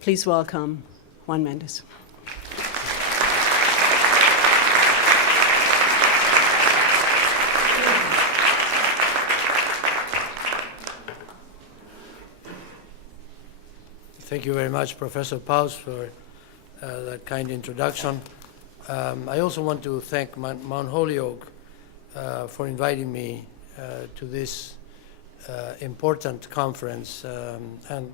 Please welcome Juan Mendez. Thank you very much, Professor Paus, for that kind introduction. I also want to thank Mount Holyoke for inviting me to this important conference. And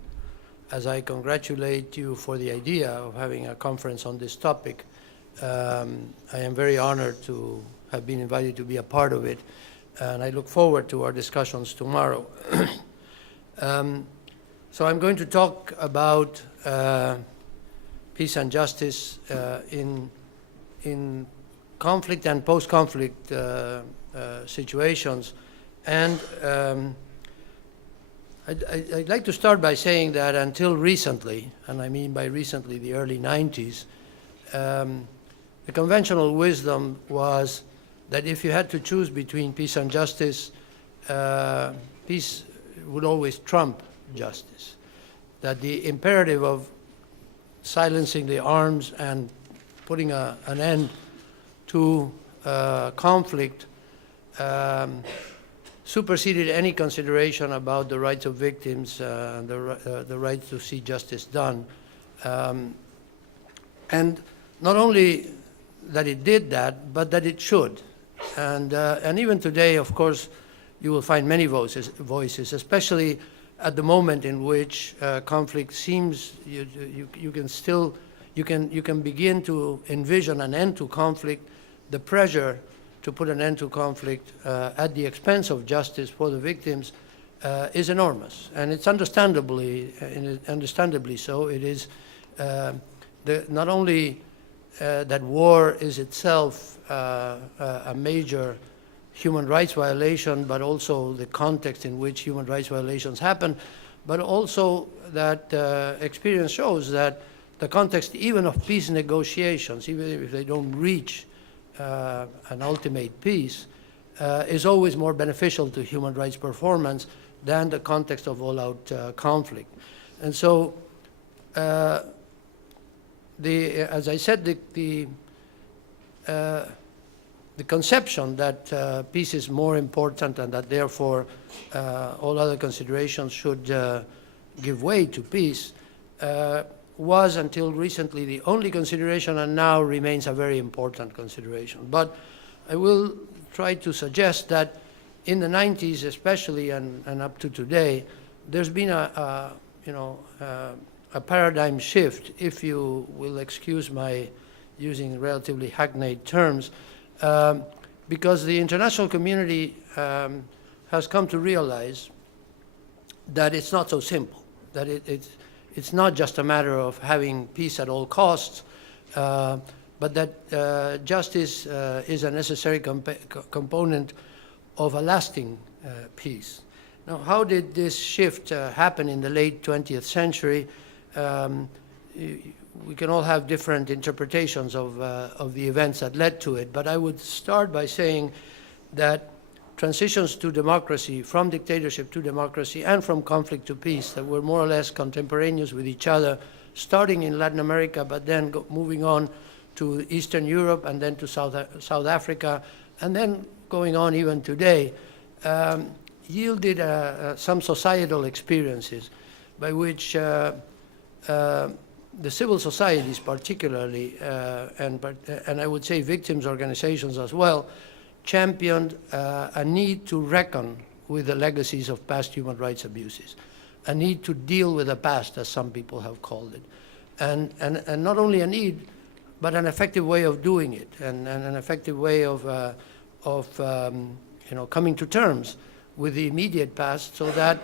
as I congratulate you for the idea of having a conference on this topic, I am very honored to have been invited to be a part of it, and I look forward to our discussions tomorrow. So I'm going to talk about peace and justice in conflict and post-conflict situations. And I'd like to start by saying that until recently, and I mean by recently the early 90s, the conventional wisdom was that if you had to choose between peace and justice, peace would always trump justice. That the imperative of silencing the arms and putting an end to conflict superseded any consideration about the rights of victims and the right to see justice done. And not only that it did that, but that it should. And even today, of course, you will find many voices, especially at the moment in which conflict seems you can begin to envision an end to conflict. The pressure to put an end to conflict at the expense of justice for the victims is enormous, and it's understandably so. It is not only that war is itself a major human rights violation, but also the context in which human rights violations happen, but also that experience shows that the context even of peace negotiations, even if they don't reach an ultimate peace, is always more beneficial to human rights performance than the context of all-out conflict. And so, as I said, the conception that peace is more important and that therefore all other considerations should give way to peace was until recently the only consideration, and now remains a very important consideration. But I will try to suggest that in the 90s especially and up to today, there's been a paradigm shift, if you will excuse my using relatively hackneyed terms, because the international community has come to realize that it's not so simple, that it's not just a matter of having peace at all costs, but that justice is a necessary component of a lasting peace. Now, how did this shift happen in the late 20th century? We can all have different interpretations of the events that led to it, but I would start by saying that transitions to democracy, from dictatorship to democracy, and from conflict to peace, that were more or less contemporaneous with each other, starting in Latin America, but then moving on to Eastern Europe, and then to South Africa, and then going on even today, yielded some societal experiences by which the civil societies particularly, and I would say victims' organizations as well, championed a need to reckon with the legacies of past human rights abuses, a need to deal with the past, as some people have called it. And not only a need, but an effective way of doing it, and an effective way of coming to terms with the immediate past, so that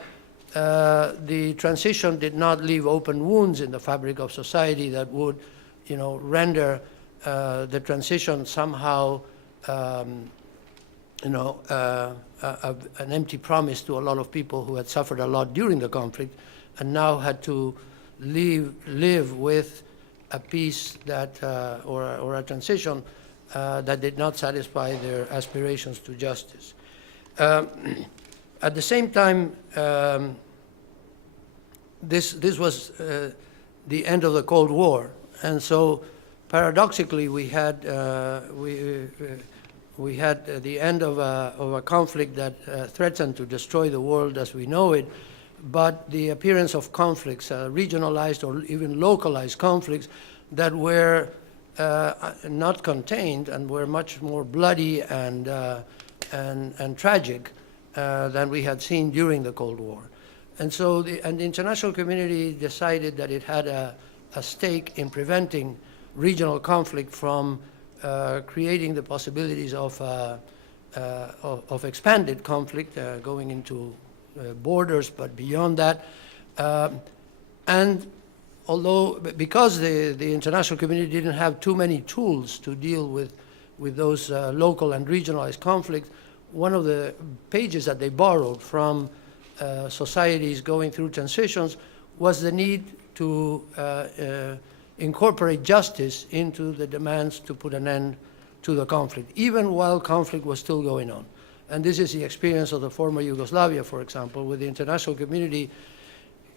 the transition did not leave open wounds in the fabric of society that would, render the transition somehow, an empty promise to a lot of people who had suffered a lot during the conflict and now had to live with a peace that, or a transition that did not satisfy their aspirations to justice. At the same time, this was the end of the Cold War. And so paradoxically, we had the end of a conflict that threatened to destroy the world as we know it, but the appearance of conflicts, regionalized or even localized conflicts that were not contained and were much more bloody and tragic than we had seen during the Cold War. And so the international community decided that it had a stake in preventing regional conflict from creating the possibilities of expanded conflict, going into borders, but beyond that. And although, because the international community didn't have too many tools to deal with those local and regionalized conflicts, one of the pages that they borrowed from societies going through transitions was the need to incorporate justice into the demands to put an end to the conflict, even while conflict was still going on. And this is the experience of the former Yugoslavia, for example, with the international community.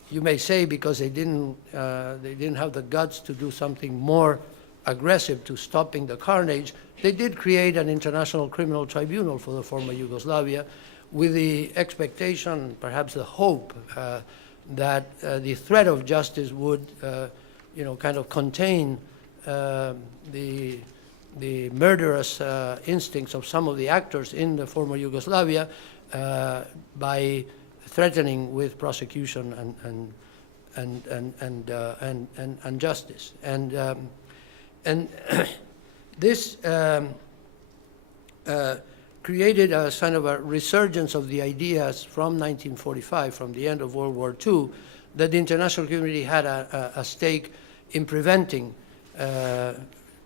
You may say because they didn't have the guts to do something more aggressive to stopping the carnage, they did create an international criminal tribunal for the former Yugoslavia with the expectation, perhaps the hope, that the threat of justice would kind of contain the murderous instincts of some of the actors in the former Yugoslavia by threatening with prosecution and justice. And this created a kind of a resurgence of the ideas from 1945, from the end of World War II, that the international community had a stake in preventing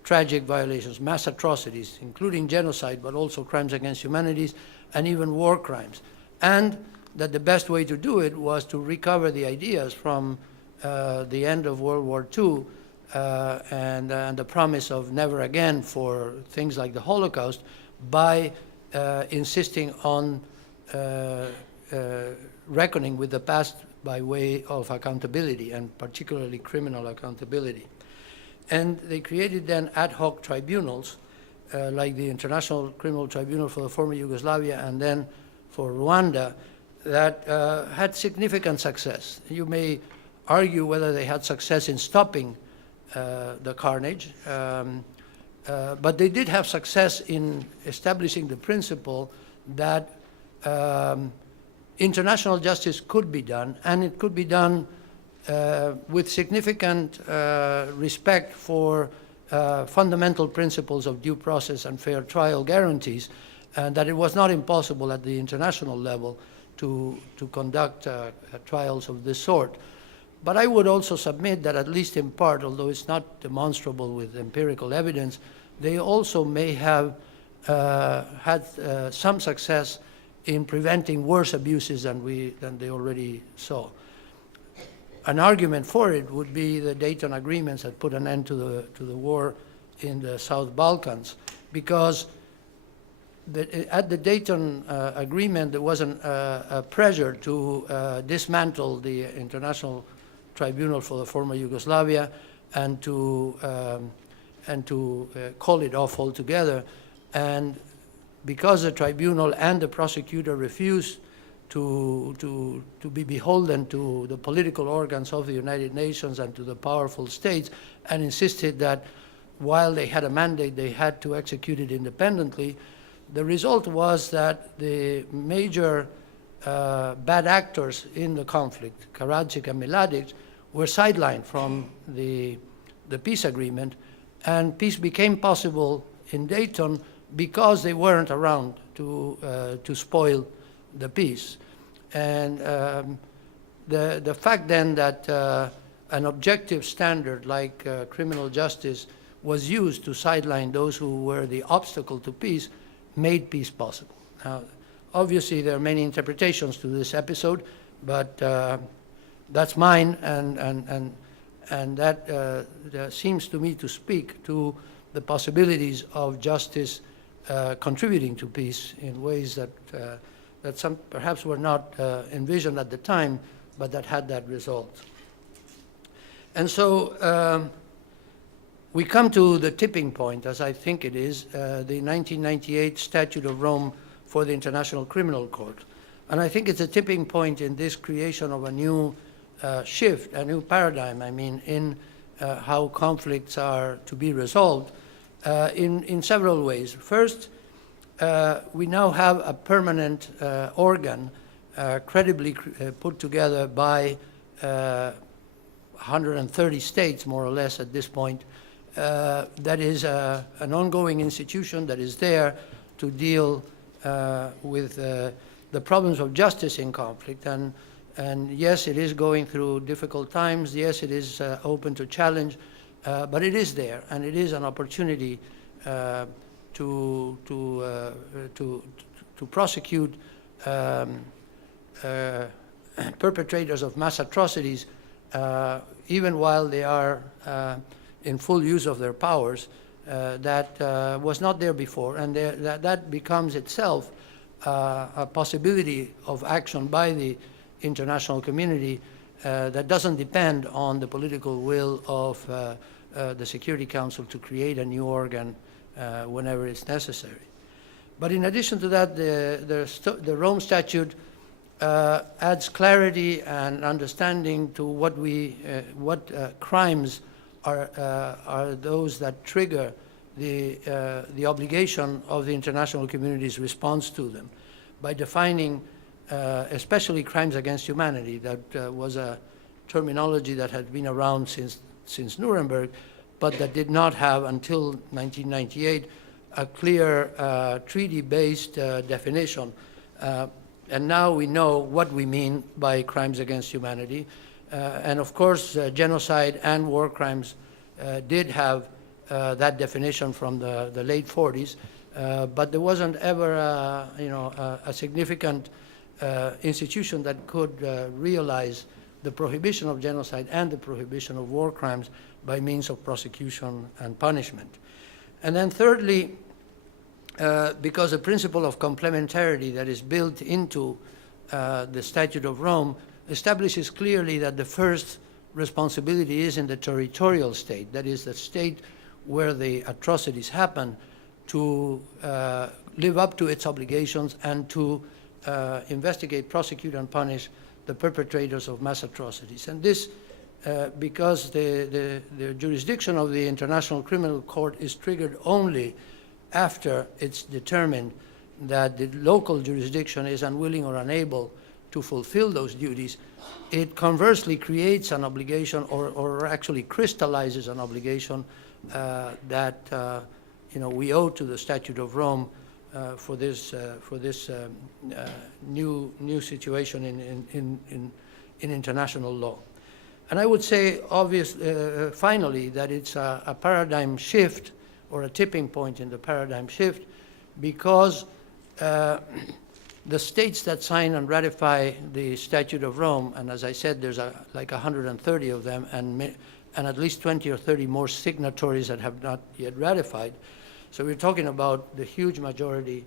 tragic violations, mass atrocities, including genocide, but also crimes against humanity, and even war crimes. And that the best way to do it was to recover the ideas from the end of World War II and the promise of never again for things like the Holocaust by insisting on reckoning with the past by way of accountability, and particularly criminal accountability. And they created then ad hoc tribunals, like the International Criminal Tribunal for the former Yugoslavia and then for Rwanda, that had significant success. You may argue whether they had success in stopping the carnage, but they did have success in establishing the principle that international justice could be done, and it could be done with significant respect for fundamental principles of due process and fair trial guarantees, and that it was not impossible at the international level to conduct trials of this sort. But I would also submit that, at least in part, although it's not demonstrable with empirical evidence, they also may have had some success in preventing worse abuses than they already saw. An argument for it would be the Dayton agreements that put an end to the war in the South Balkans, because at the Dayton agreement there was a pressure to dismantle the International Tribunal for the former Yugoslavia and to call it off altogether. And because the tribunal and the prosecutor refused to be beholden to the political organs of the United Nations and to the powerful states, and insisted that while they had a mandate, they had to execute it independently, the result was that the major bad actors in the conflict, Karadzic and Mladic, were sidelined from the peace agreement, and peace became possible in Dayton because they weren't around to spoil the peace. And the fact then that an objective standard like criminal justice was used to sideline those who were the obstacle to peace made peace possible. Now, obviously, there are many interpretations to this episode, but that's mine, and that seems to me to speak to the possibilities of justice contributing to peace in ways that some perhaps were not envisioned at the time, but that had that result. And so we come to the tipping point, as I think it is, the 1998 Statute of Rome for the International Criminal Court. And I think it's a tipping point in this creation of a new shift, a new paradigm, I mean, in how conflicts are to be resolved in several ways. First, we now have a permanent organ credibly put together by 130 states, more or less, at this point, that is an ongoing institution that is there to deal with the problems of justice in conflict. And yes, it is going through difficult times. Yes, it is open to challenge, but it is there, and it is an opportunity to prosecute perpetrators of mass atrocities, even while they are in full use of their powers. That was not there before, and that becomes itself a possibility of action by the international community that doesn't depend on the political will of the Security Council to create a new organ whenever it's necessary. But in addition to that, the Rome Statute adds clarity and understanding to what crimes are those that trigger the obligation of the international community's response to them, by defining especially crimes against humanity. That was a terminology that had been around since Nuremberg, but that did not have, until 1998, a clear treaty-based definition. And now we know what we mean by crimes against humanity. And of course, genocide and war crimes did have that definition from the late 40s, but there wasn't ever a significant institution that could realize the prohibition of genocide and the prohibition of war crimes by means of prosecution and punishment. And then thirdly, because the principle of complementarity that is built into the Statute of Rome establishes clearly that the first responsibility is in the territorial state, that is the state where the atrocities happen, to live up to its obligations and to investigate, prosecute, and punish the perpetrators of mass atrocities. And this, because the jurisdiction of the International Criminal Court is triggered only after it's determined that the local jurisdiction is unwilling or unable to fulfill those duties, it conversely creates an obligation, or actually crystallizes an obligation that we owe to the Statute of Rome for this new situation in international law. And I would say, finally, that it's a paradigm shift, or a tipping point in the paradigm shift, because the states that sign and ratify the Statute of Rome, and as I said, there's like 130 of them, and at least 20 or 30 more signatories that have not yet ratified. So we're talking about the huge majority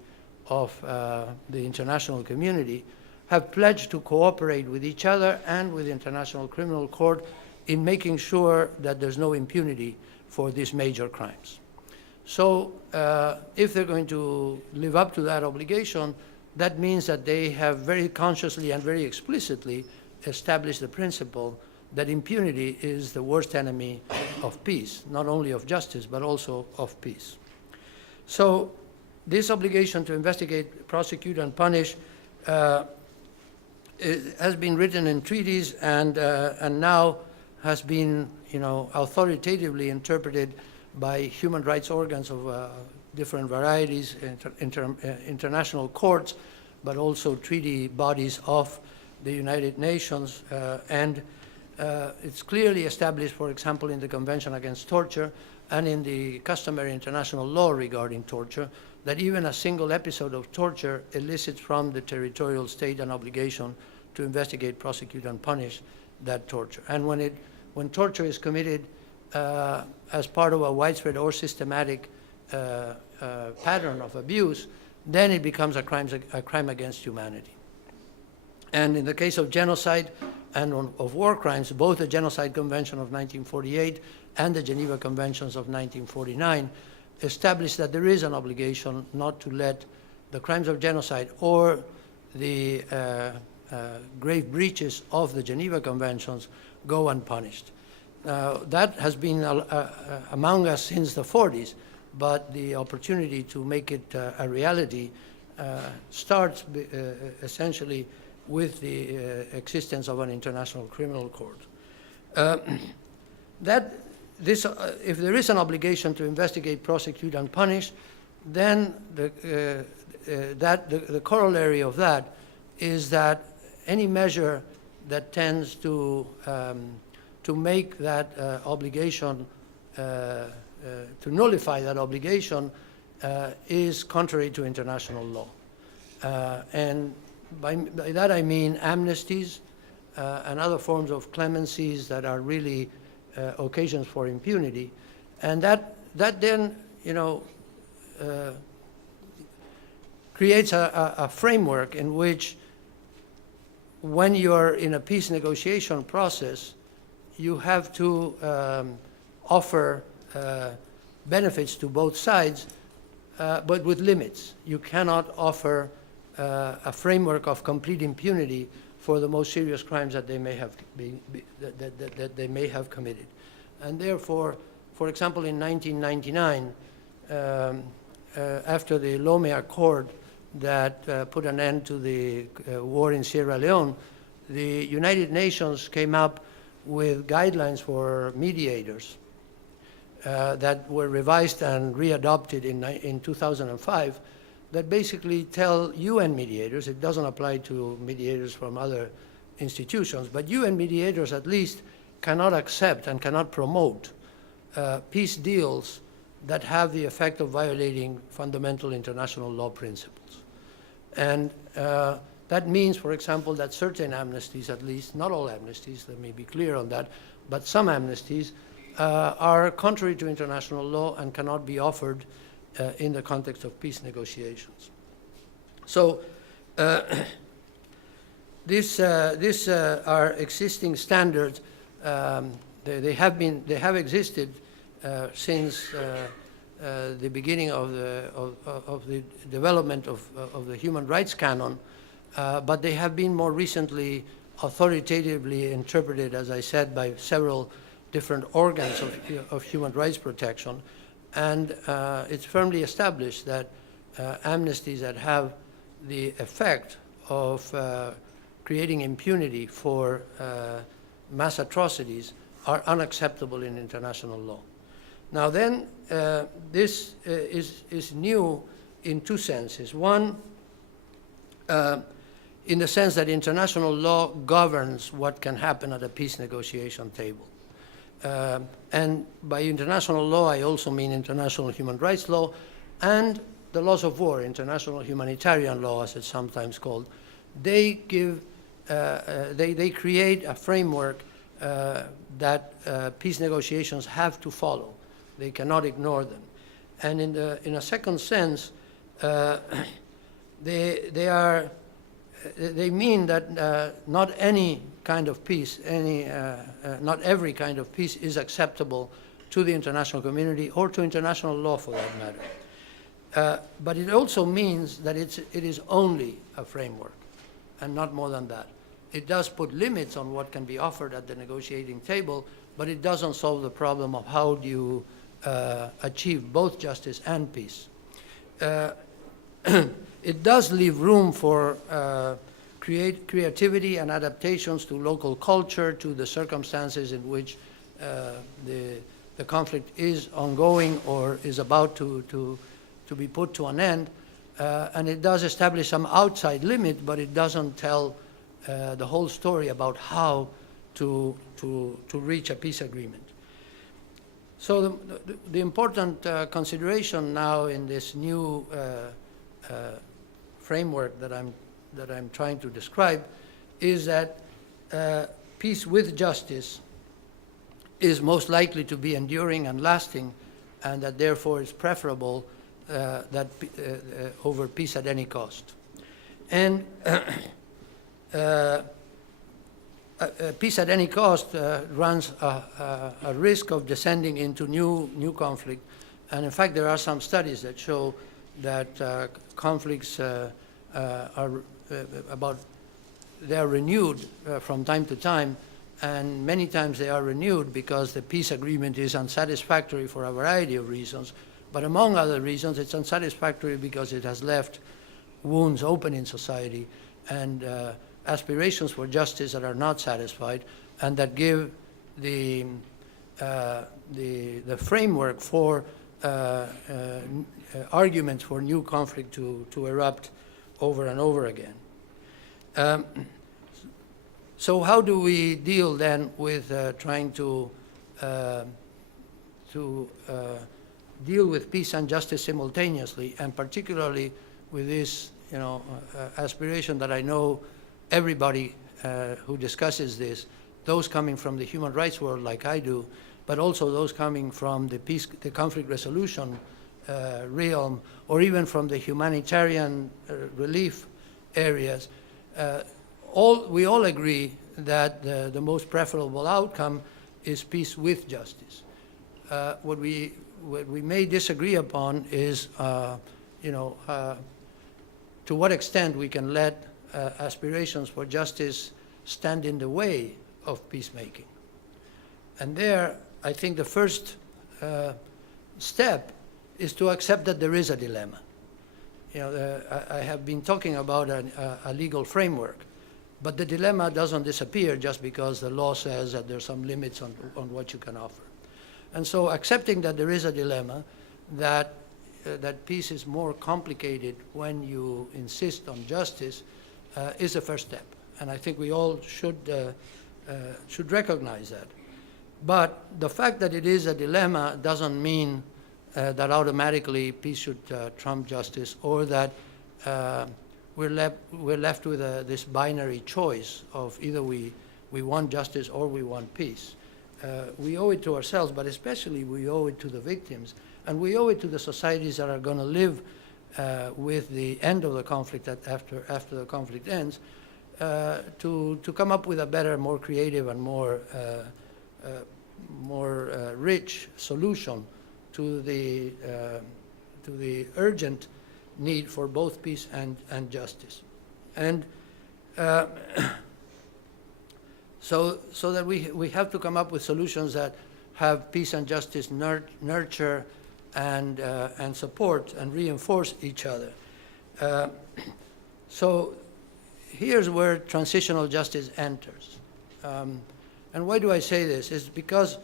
of the international community have pledged to cooperate with each other and with the International Criminal Court in making sure that there's no impunity for these major crimes. So if they're going to live up to that obligation, that means that they have very consciously and very explicitly established the principle that impunity is the worst enemy of peace, not only of justice, but also of peace. So this obligation to investigate, prosecute, and punish has been written in treaties and now has been, authoritatively interpreted by human rights organs of different varieties, international courts, but also treaty bodies of the United Nations. And it's clearly established, for example, in the Convention Against Torture and in the customary international law regarding torture, that even a single episode of torture elicits from the territorial state an obligation to investigate, prosecute, and punish that torture. And when torture is committed as part of a widespread or systematic pattern of abuse, then it becomes a crime against humanity. And in the case of genocide and of war crimes, both the Genocide Convention of 1948 and the Geneva Conventions of 1949 established that there is an obligation not to let the crimes of genocide or the grave breaches of the Geneva Conventions go unpunished. That has been among us since the 40s, but the opportunity to make it a reality starts essentially with the existence of an international criminal court. If there is an obligation to investigate, prosecute, and punish, then the corollary of that is that any measure that tends to make that obligation, to nullify that obligation, is contrary to international law. And by that I mean amnesties and other forms of clemencies that are really occasions for impunity. And that then, creates a framework in which, when you're in a peace negotiation process, you have to offer benefits to both sides, but with limits. You cannot offer a framework of complete impunity for the most serious crimes that they may have that they may have committed. And therefore, for example, in 1999, after the Lomé Accord that put an end to the war in Sierra Leone, the United Nations came up with guidelines for mediators that were revised and readopted in 2005, that basically tell UN mediators, it doesn't apply to mediators from other institutions, but UN mediators at least cannot accept and cannot promote peace deals that have the effect of violating fundamental international law principles. And that means, for example, that certain amnesties, at least, not all amnesties, let me be clear on that, but some amnesties are contrary to international law and cannot be offered in the context of peace negotiations. So these are existing standards. They have existed since the beginning of the development of the human rights canon, but they have been more recently authoritatively interpreted, as I said, by several different organs of human rights protection. And it's firmly established that amnesties that have the effect of creating impunity for mass atrocities are unacceptable in international law. Now then, this is new in two senses. One, in the sense that international law governs what can happen at a peace negotiation table. And by international law, I also mean international human rights law and the laws of war, international humanitarian law, as it's sometimes called. They give, they create a framework that peace negotiations have to follow. They cannot ignore them. And in a second sense, they mean that not any kind of peace, not every kind of peace is acceptable to the international community or to international law for that matter. But it also means that it is only a framework and not more than that. It does put limits on what can be offered at the negotiating table, but it doesn't solve the problem of how do you achieve both justice and peace. It does leave room for creativity and adaptations to local culture, to the circumstances in which the conflict is ongoing or is about to be put to an end. And it does establish some outside limit, but it doesn't tell the whole story about how to reach a peace agreement. So the important consideration now in this new framework that I'm trying to describe is that peace with justice is most likely to be enduring and lasting, and that therefore is preferable over peace at any cost. And peace at any cost runs a risk of descending into new conflict. And in fact, there are some studies that show that conflicts are renewed from time to time, and many times they are renewed because the peace agreement is unsatisfactory for a variety of reasons. But among other reasons, it's unsatisfactory because it has left wounds open in society and aspirations for justice that are not satisfied, and that give the framework for arguments for new conflict to erupt over and over again. So how do we deal then with trying to deal with peace and justice simultaneously, and particularly with this, aspiration that I know everybody who discusses this, those coming from the human rights world like I do, but also those coming from the conflict resolution realm, or even from the humanitarian relief areas. We all agree that the most preferable outcome is peace with justice. What we may disagree upon is, to what extent we can let aspirations for justice stand in the way of peacemaking. And there, I think the first step is to accept that there is a dilemma. I have been talking about a legal framework, but the dilemma doesn't disappear just because the law says that there's some limits on what you can offer. And so accepting that there is a dilemma, that peace is more complicated when you insist on justice, is the first step. And I think we all should recognize that. But the fact that it is a dilemma doesn't mean that automatically peace should trump justice, or that we're left with this binary choice of either we want justice or we want peace. We owe it to ourselves, but especially we owe it to the victims, and we owe it to the societies that are going to live with the end of the conflict, after the conflict ends, to come up with a better, more creative, and more rich solution to the urgent need for both peace and justice. And so that we have to come up with solutions that have peace and justice nurture and support and reinforce each other. So here's where transitional justice enters. And why do I say this? It's because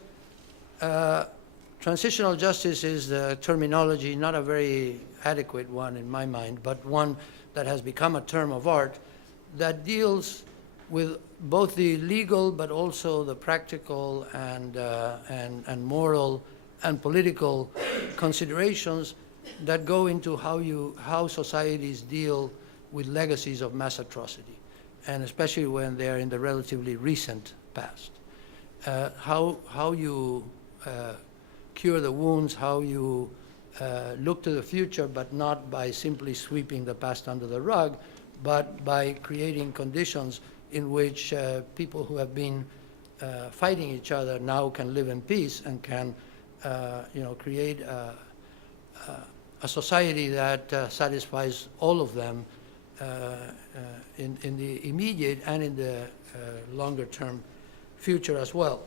transitional justice is the terminology, not a very adequate one in my mind, but one that has become a term of art that deals with both the legal but also the practical and moral and political considerations that go into how societies deal with legacies of mass atrocity, and especially when they're in the relatively recent past. How you cure the wounds, how you look to the future, but not by simply sweeping the past under the rug, but by creating conditions in which people who have been fighting each other now can live in peace and can create a society that satisfies all of them in the immediate and in the longer term future as well.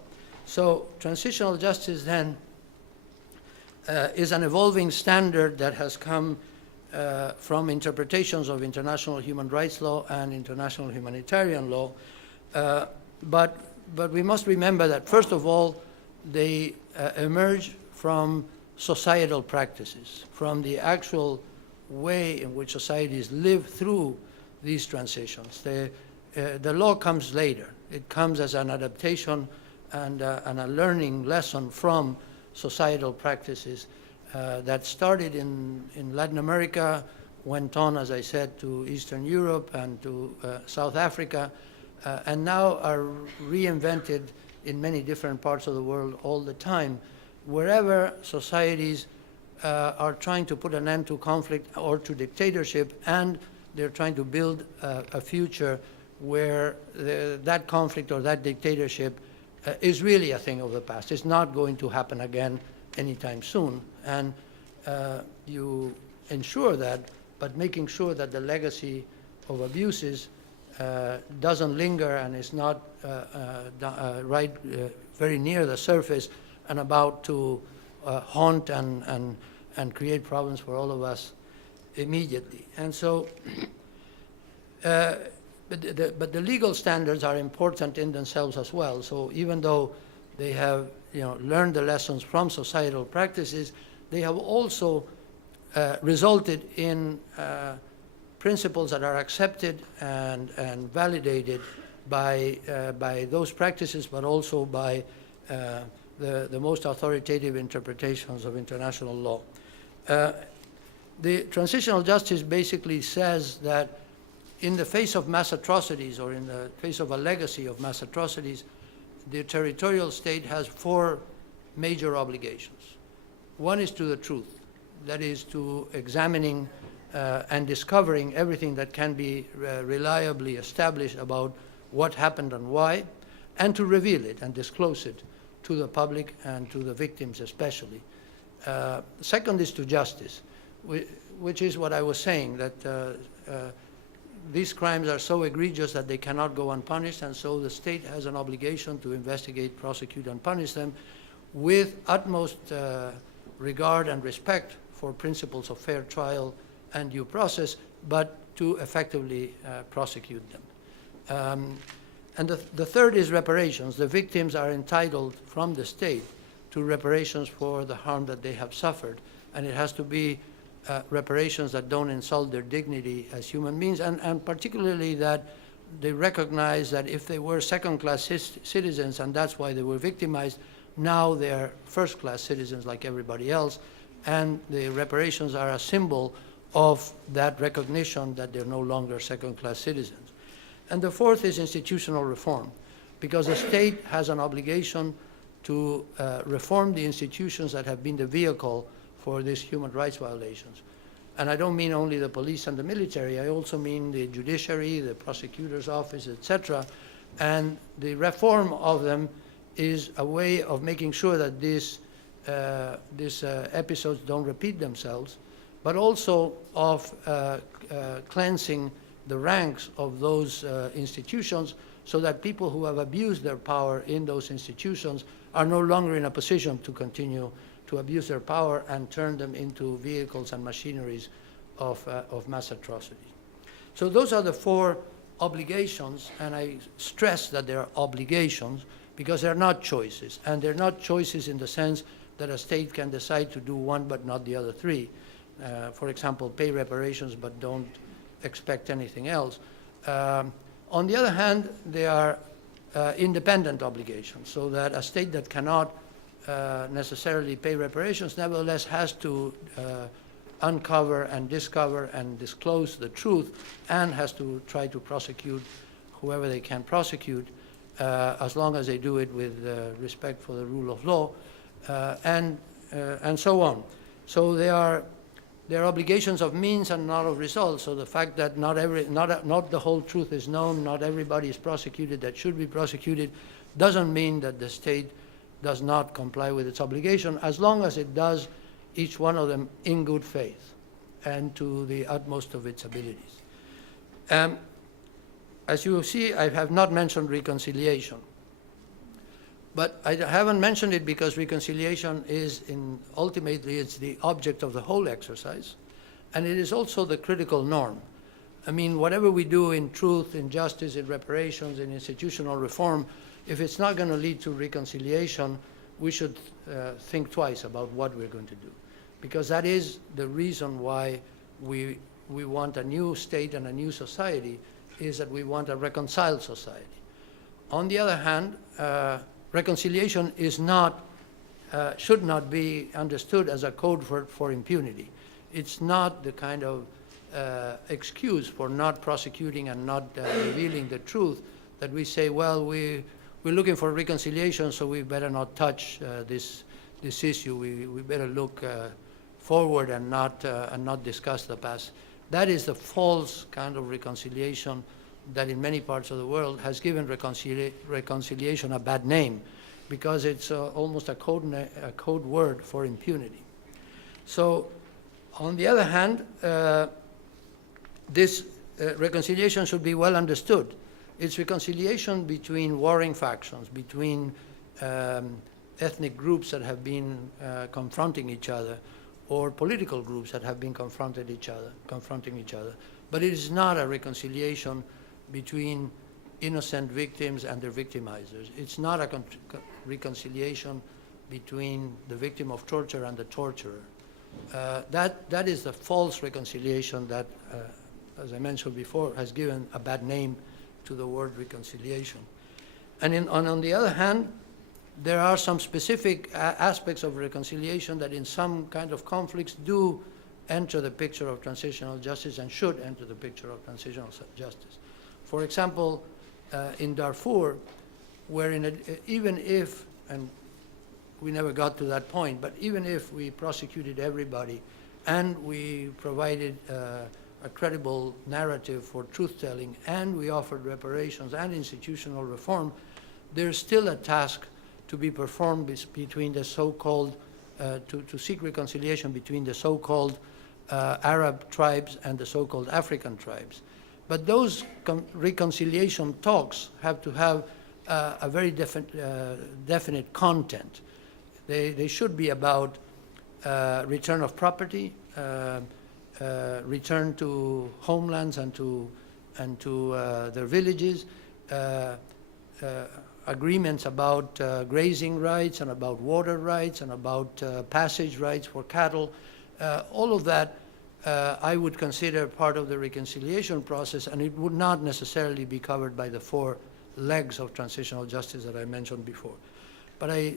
So transitional justice then is an evolving standard that has come from interpretations of international human rights law and international humanitarian law. But we must remember that, first of all, they emerge from societal practices, from the actual way in which societies live through these transitions. The law comes later. It comes as an adaptation and a learning lesson from societal practices that started in Latin America, went on, as I said, to Eastern Europe and to South Africa, and now are reinvented in many different parts of the world all the time, wherever societies are trying to put an end to conflict or to dictatorship, and they're trying to build a future where that conflict or that dictatorship is really a thing of the past. It's not going to happen again anytime soon. And you ensure that, but making sure that the legacy of abuses doesn't linger and is not very near the surface and about to haunt and create problems for all of us immediately. And so, but the legal standards are important in themselves as well. So even though they have learned the lessons from societal practices, they have also resulted in principles that are accepted and validated by those practices, but also by the most authoritative interpretations of international law. The transitional justice basically says that in the face of mass atrocities, or in the face of a legacy of mass atrocities, the territorial state has 4 major obligations. One is to the truth, that is to examining and discovering everything that can be reliably established about what happened and why, and to reveal it and disclose it to the public and to the victims especially. Second is to justice, which is what I was saying, that these crimes are so egregious that they cannot go unpunished, and so the state has an obligation to investigate, prosecute, and punish them with utmost regard and respect for principles of fair trial and due process, but to effectively prosecute them. And the third is reparations. The victims are entitled from the state to reparations for the harm that they have suffered, and it has to be reparations that don't insult their dignity as human beings, and particularly that they recognize that if they were second-class citizens and that's why they were victimized, now they're first-class citizens like everybody else, and the reparations are a symbol of that recognition that they're no longer second-class citizens. And the fourth is institutional reform, because the state has an obligation to reform the institutions that have been the vehicle for these human rights violations. And I don't mean only the police and the military, I also mean the judiciary, the prosecutor's office, etc. And the reform of them is a way of making sure that these episodes don't repeat themselves, but also of cleansing the ranks of those institutions so that people who have abused their power in those institutions are no longer in a position to continue to abuse their power and turn them into vehicles and machineries of mass atrocity. So those are the 4 obligations, and I stress that they are obligations because they're not choices, and they're not choices in the sense that a state can decide to do one but not the other 3. For example, pay reparations but don't expect anything else. On the other hand, they are independent obligations, so that a state that cannot necessarily pay reparations nevertheless has to uncover and discover and disclose the truth, and has to try to prosecute whoever they can prosecute, as long as they do it with respect for the rule of law, and so on. So they are obligations of means and not of results. So the fact that not the whole truth is known, not everybody is prosecuted that should be prosecuted, doesn't mean that the state does not comply with its obligation, as long as it does each one of them in good faith and to the utmost of its abilities. As you see, I have not mentioned reconciliation. But I haven't mentioned it because reconciliation is ultimately it's the object of the whole exercise, and it is also the critical norm. I mean, whatever we do in truth, in justice, in reparations, in institutional reform, if it's not going to lead to reconciliation, we should think twice about what we're going to do, because that is the reason why we want a new state and a new society, is that we want a reconciled society. On the other hand, reconciliation is not, should not be understood as a code for impunity. It's not the kind of excuse for not prosecuting and not revealing the truth that we say, well, we're looking for reconciliation, so we better not touch this issue. We better look forward and not discuss the past. That is the false kind of reconciliation that in many parts of the world has given reconciliation a bad name, because it's almost a code word for impunity. So, on the other hand, this reconciliation should be well understood. It's reconciliation between warring factions, between ethnic groups that have been confronting each other, or political groups that have been confronting each other. But it is not a reconciliation between innocent victims and their victimizers. It's not a reconciliation between the victim of torture and the torturer. That is the false reconciliation that, as I mentioned before, has given a bad name to the word reconciliation. And on the other hand, there are some specific aspects of reconciliation that in some kind of conflicts do enter the picture of transitional justice and should enter the picture of transitional justice. For example, in Darfur, where even if, and we never got to that point, but even if we prosecuted everybody and we provided a credible narrative for truth-telling and we offered reparations and institutional reform, there's still a task to be performed between the so-called, to seek reconciliation between the so-called Arab tribes and the so-called African tribes. But those reconciliation talks have to have a very definite content. They should be about return of property, return to homelands and to their villages, agreements about grazing rights and about water rights and about passage rights for cattle. All of that I would consider part of the reconciliation process, and it would not necessarily be covered by the 4 legs of transitional justice that I mentioned before. But I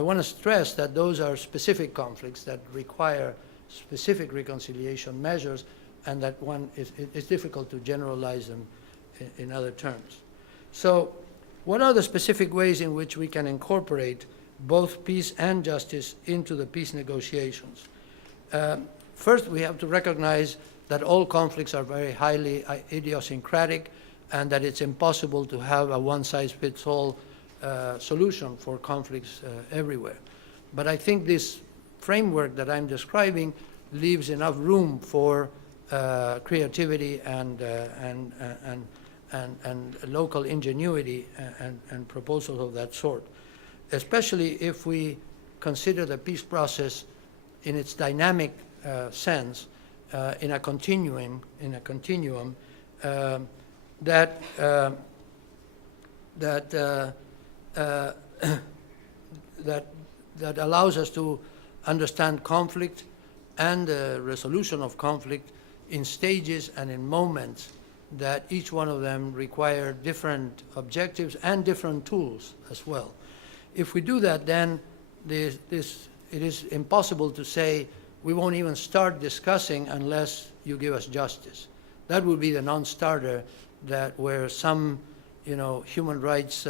want to stress that those are specific conflicts that require specific reconciliation measures, and that it's difficult to generalize them in other terms. So what are the specific ways in which we can incorporate both peace and justice into the peace negotiations? First, we have to recognize that all conflicts are very highly idiosyncratic, and that it's impossible to have a one-size-fits-all solution for conflicts everywhere. But I think this framework that I'm describing leaves enough room for creativity and local ingenuity and proposals of that sort, especially if we consider the peace process in its dynamic sense, in a continuum that allows us to understand conflict and the resolution of conflict in stages and in moments that each one of them require different objectives and different tools as well. If we do that, then it is impossible to say we won't even start discussing unless you give us justice. That would be the non-starter where some, human rights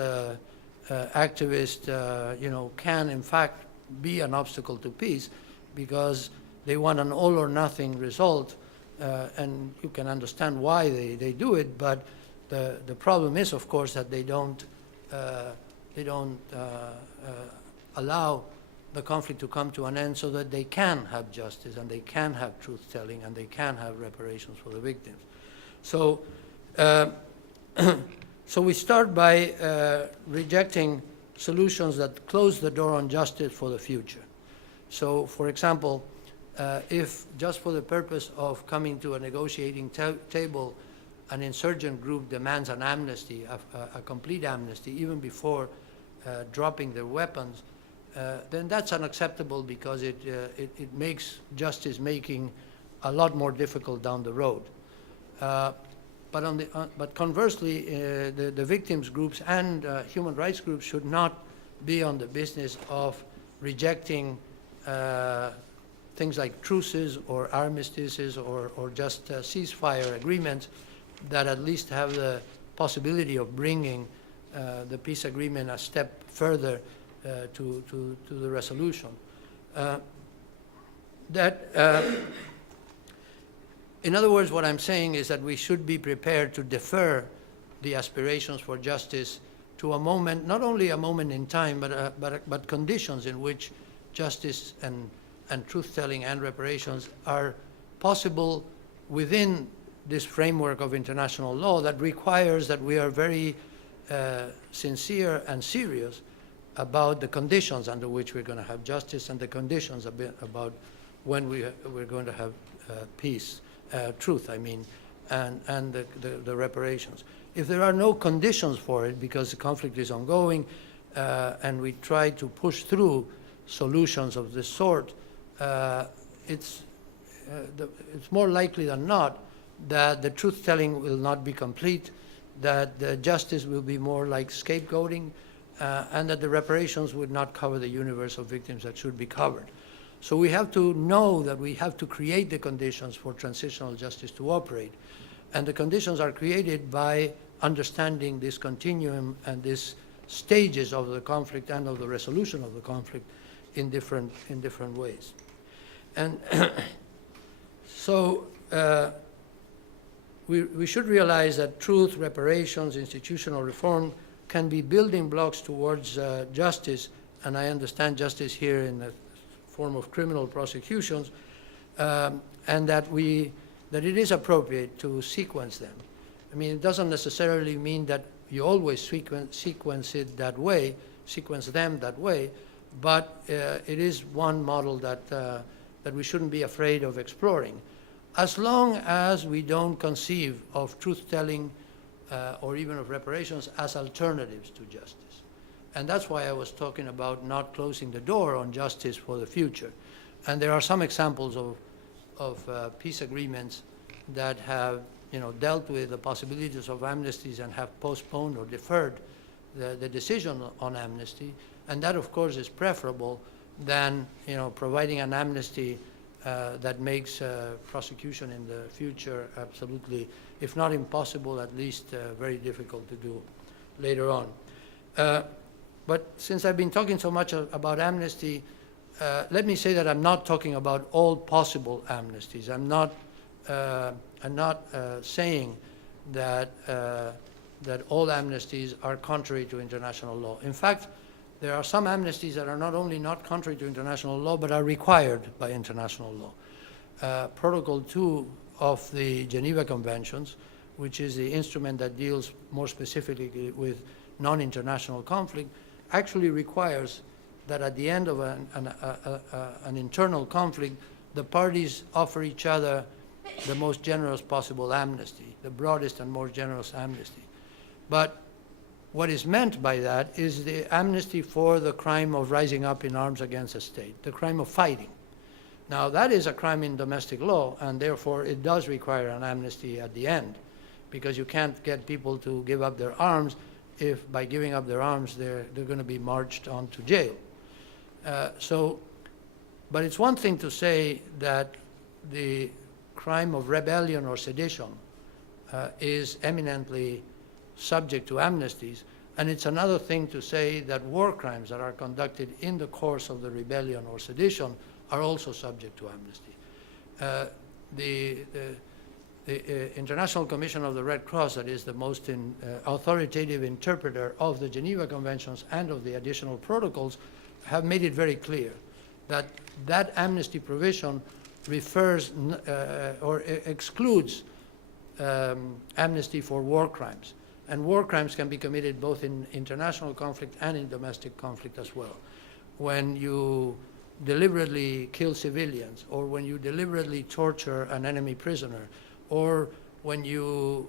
activist, can in fact be an obstacle to peace, because they want an all-or-nothing result, and you can understand why they do it. But the problem is, of course, that they don't allow the conflict to come to an end so that they can have justice and they can have truth-telling and they can have reparations for the victims. So, so we start by rejecting solutions that close the door on justice for the future. So, for example, if just for the purpose of coming to a negotiating table, an insurgent group demands an amnesty, a complete amnesty, even before dropping their weapons, then that's unacceptable, because it makes justice-making a lot more difficult down the road. But conversely, the victims groups and human rights groups should not be on the business of rejecting things like truces or armistices or just ceasefire agreements that at least have the possibility of bringing the peace agreement a step further to the resolution. In other words, what I'm saying is that we should be prepared to defer the aspirations for justice to a moment, not only a moment in time, but conditions in which justice and truth-telling and reparations are possible within this framework of international law that requires that we are very sincere and serious about the conditions under which we're going to have justice and the conditions about when we're going to have peace, truth, I mean, and the reparations. If there are no conditions for it, because the conflict is ongoing, and we try to push through solutions of this sort, it's more likely than not that the truth-telling will not be complete, that the justice will be more like scapegoating, and that the reparations would not cover the universe of victims that should be covered. So we have to know that we have to create the conditions for transitional justice to operate. And the conditions are created by understanding this continuum and these stages of the conflict and of the resolution of the conflict in different ways. And so we should realize that truth, reparations, institutional reform can be building blocks towards justice, and I understand justice here in the form of criminal prosecutions, and that it is appropriate to sequence them. I mean, it doesn't necessarily mean that you always sequence them that way, but it is one model that we shouldn't be afraid of exploring, as long as we don't conceive of truth-telling or even of reparations as alternatives to justice. And that's why I was talking about not closing the door on justice for the future. And there are some examples of peace agreements that have dealt with the possibilities of amnesties and have postponed or deferred the decision on amnesty. And that, of course, is preferable than providing an amnesty that makes prosecution in the future absolutely, if not impossible, at least very difficult to do later on. But since I've been talking so much about amnesty, let me say that I'm not talking about all possible amnesties. I'm not saying that all amnesties are contrary to international law. In fact, there are some amnesties that are not only not contrary to international law, but are required by international law. Protocol 2 of the Geneva Conventions, which is the instrument that deals more specifically with non-international conflict, actually requires that at the end of an internal conflict, the parties offer each other the most generous possible amnesty, the broadest and most generous amnesty. But what is meant by that is the amnesty for the crime of rising up in arms against a state, the crime of fighting. Now, that is a crime in domestic law, and therefore it does require an amnesty at the end, because you can't get people to give up their arms if by giving up their arms they're going to be marched on to jail. But it's one thing to say that the crime of rebellion or sedition is eminently subject to amnesties, and it's another thing to say that war crimes that are conducted in the course of the rebellion or sedition are also subject to amnesty. The International Commission of the Red Cross, that is the most authoritative interpreter of the Geneva Conventions and of the additional protocols, have made it very clear that that amnesty provision refers or excludes amnesty for war crimes. And war crimes can be committed both in international conflict and in domestic conflict as well. When you deliberately kill civilians, or when you deliberately torture an enemy prisoner, or when you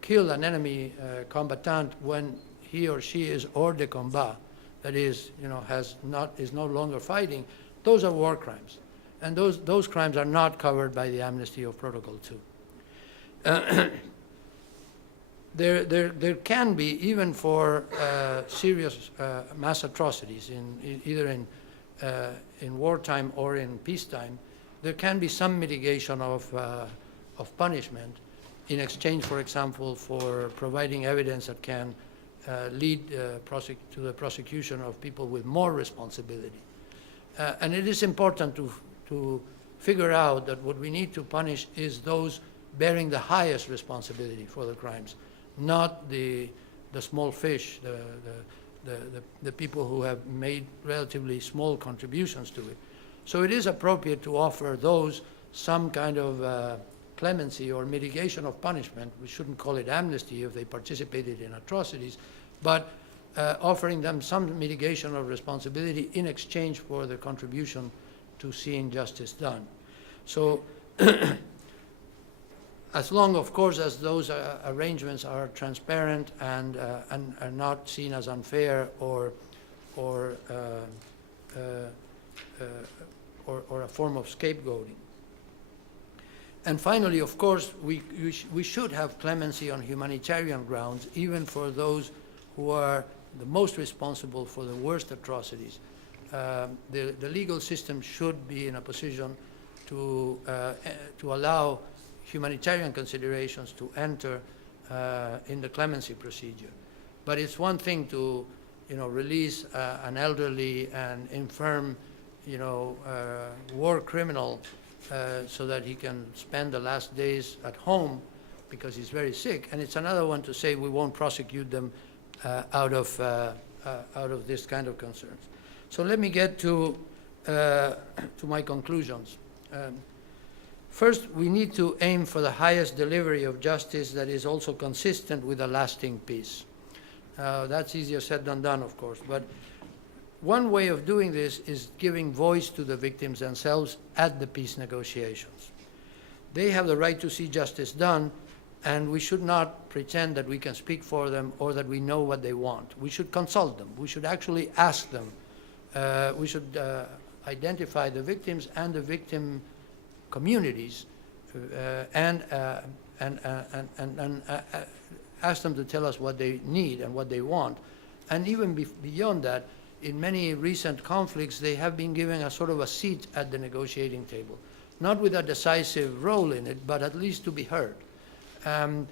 kill an enemy combatant when he or she is hors de combat, that is, is no longer fighting, those are war crimes. And those crimes are not covered by the amnesty of Protocol 2. There can be, even for serious mass atrocities, either in wartime or in peacetime, there can be some mitigation of punishment in exchange, for example, for providing evidence that can lead to the prosecution of people with more responsibility. And it is important to figure out that what we need to punish is those bearing the highest responsibility for the crimes, not the small fish, the people who have made relatively small contributions to it. So it is appropriate to offer those some kind of clemency or mitigation of punishment. We shouldn't call it amnesty if they participated in atrocities, but offering them some mitigation of responsibility in exchange for their contribution to seeing justice done. So as long, of course, as those arrangements are transparent and are not seen as unfair or a form of scapegoating. And finally, of course, we should have clemency on humanitarian grounds, even for those who are the most responsible for the worst atrocities. The legal system should be in a position to allow humanitarian considerations to enter in the clemency procedure. But it's one thing to, release an elderly and infirm, war criminal so that he can spend the last days at home because he's very sick, and it's another one to say we won't prosecute them out of this kind of concerns. So let me get to my conclusions. First, we need to aim for the highest delivery of justice that is also consistent with a lasting peace. That's easier said than done, of course, but one way of doing this is giving voice to the victims themselves at the peace negotiations. They have the right to see justice done, and we should not pretend that we can speak for them or that we know what they want. We should consult them. We should actually ask them. We should identify the victims and the victim communities and ask them to tell us what they need and what they want. And even beyond that, in many recent conflicts, they have been given a sort of a seat at the negotiating table, not with a decisive role in it, but at least to be heard. And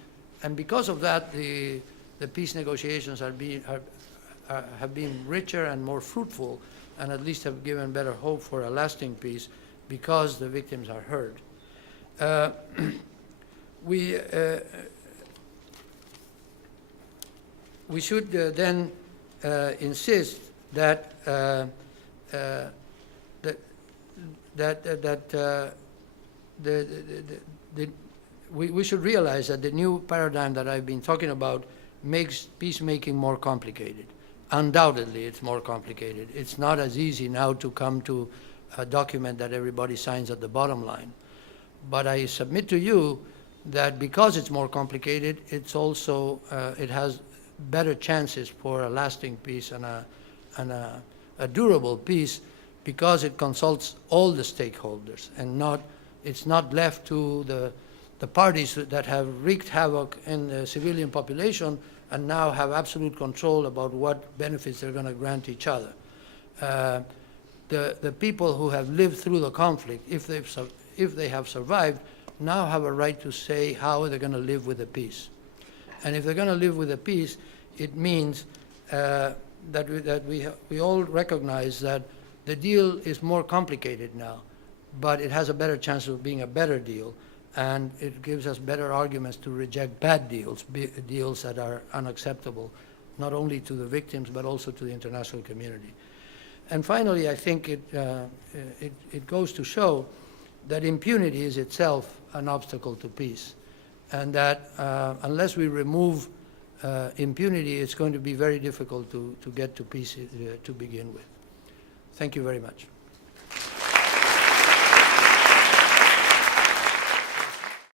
because of that, the peace negotiations have been richer and more fruitful, and at least have given better hope for a lasting peace because the victims are heard. We should then insist that we should realize that the new paradigm that I've been talking about makes peacemaking more complicated. Undoubtedly, it's more complicated. It's not as easy now to come to a document that everybody signs at the bottom line. But I submit to you that because it's more complicated, it's also, it has better chances for a lasting peace and a durable peace because it consults all the stakeholders and it's not left to the parties that have wreaked havoc in the civilian population and now have absolute control about what benefits they're going to grant each other. The people who have lived through the conflict, if they have survived, now have a right to say how they're going to live with the peace. And if they're going to live with the peace, it means that we all recognize that the deal is more complicated now, but it has a better chance of being a better deal, and it gives us better arguments to reject bad deals, deals that are unacceptable, not only to the victims, but also to the international community. And finally, I think it goes to show that impunity is itself an obstacle to peace, and that unless we remove impunity, it's going to be very difficult to get to peace to begin with. Thank you very much.